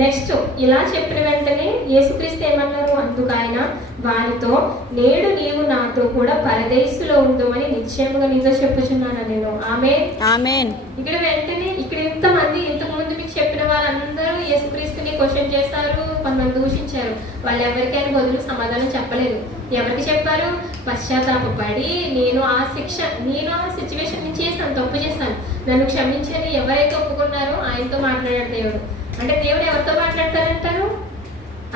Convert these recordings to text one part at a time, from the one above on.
Next ఇలా చెప్పిన వెంటనే యేసుక్రీస్తు ఏమన్నారు? అందుకు ఆయన వారితో, నేడు నీవు నాతో కూడా పరదేశులో ఉందమని నిశ్చయముగా నీతో చెప్పుచున్నాను నేను. ఆమేన్. ఇక్కడ వెంటనే ఇక్కడ ఇంతమంది ఇంతకుముందు మీకు చెప్పిన వాళ్ళందరూ యేసుక్రీస్తుని క్వశ్చన్ చేశారు, కొంతమంది దూషించారు. వాళ్ళు ఎవరికైనా బదులు సమాధానం చెప్పలేదు. ఎవరికి చెప్పారు? పశ్చాత్తాపడి నేను ఆ సిచ్యువేషన్ నుంచి చేశాను, తప్పు చేశాను, నన్ను క్షమించని ఎవరైతే ఒప్పుకున్నారో ఆయనతో మాట్లాడాడు దేవుడు. అంటే దేవుడు ఎవరితో మాట్లాడతారంటారు?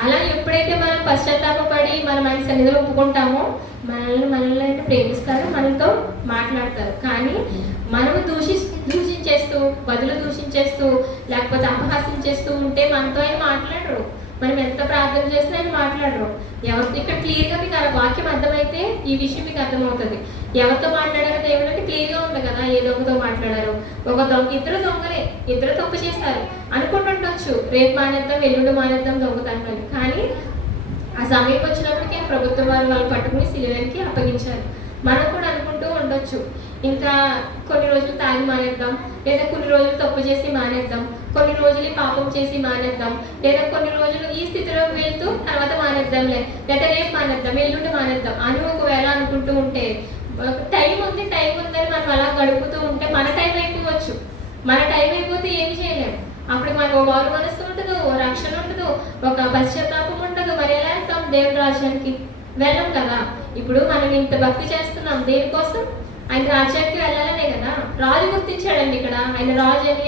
అలా ఎప్పుడైతే మనం పశ్చాత్తాపడి మనం ఆయన సన్నిధిలో ఒప్పుకుంటామో మనల్ని అయితే ప్రేమిస్తారు, మనతో మాట్లాడతారు. కానీ మనము దూషించేస్తూ దూషించేస్తూ లేకపోతే అపహాస్యం చేస్తూ ఉంటే మనతో ఆయన మాట్లాడరు. మనం ఎంత ప్రార్థన చేసినా ఆయన మాట్లాడరు. ఎవరితో ఇక్కడ క్లియర్గా మీకు వాక్యం అర్థమైతే ఈ విషయం మీకు అర్థమవుతుంది. ఎవరితో మాట్లాడారో దేవుడు అంటే క్లియర్గా ఉంది కదా. ఏ దొంగతో మాట్లాడారు? ఇద్దరు దొంగలే, ఇద్దరు తప్పు చేశారు అనుకుంటుండొచ్చు. రేపు మానేద్దాం, ఎల్లుండి మానేద్దాం దొంగతనాన్ని. కానీ ఆ సమయం వచ్చినప్పటికీ ప్రభుత్వం వాళ్ళు పట్టుకుని సిలువకి అప్పగించారు. మనం కూడా అనుకుంటూ ఉండొచ్చు, ఇంకా కొన్ని రోజులు తాగి మానేద్దాం, లేదా కొన్ని రోజులు తప్పు చేసి మానేద్దాం, కొన్ని రోజులు పాపం చేసి మానేద్దాం, లేదా కొన్ని రోజులు ఈ స్థితిలోకి వెళ్తూ తర్వాత మానేద్దాంలే, లేదా రేపు మానేద్దాం, ఎల్లుండి మానేద్దాం అని ఒకవేళ అనుకుంటూ ఉంటే టైం ఉందని మనం అలా గడుపుతూ ఉంటే మన టైం అయిపోవచ్చు. మన టైం అయిపోతే ఏమి చేయలేము. అప్పుడు మనకు వారు మనస్సు ఉండదు, రక్షణ ఉండదు, ఒక పశ్చాత్తాపం ఉండదు. మరి ఎలా వెళ్తాం దేవుడి రాజ్యానికి? వెళ్ళం కదా. ఇప్పుడు మనం ఇంత భక్తి చేస్తున్నాం దేనికోసం? ఆయన రాజ్యానికి వెళ్ళాలనే కదా. రాజు గుర్తించాడండి ఇక్కడ, ఆయన రాజు అని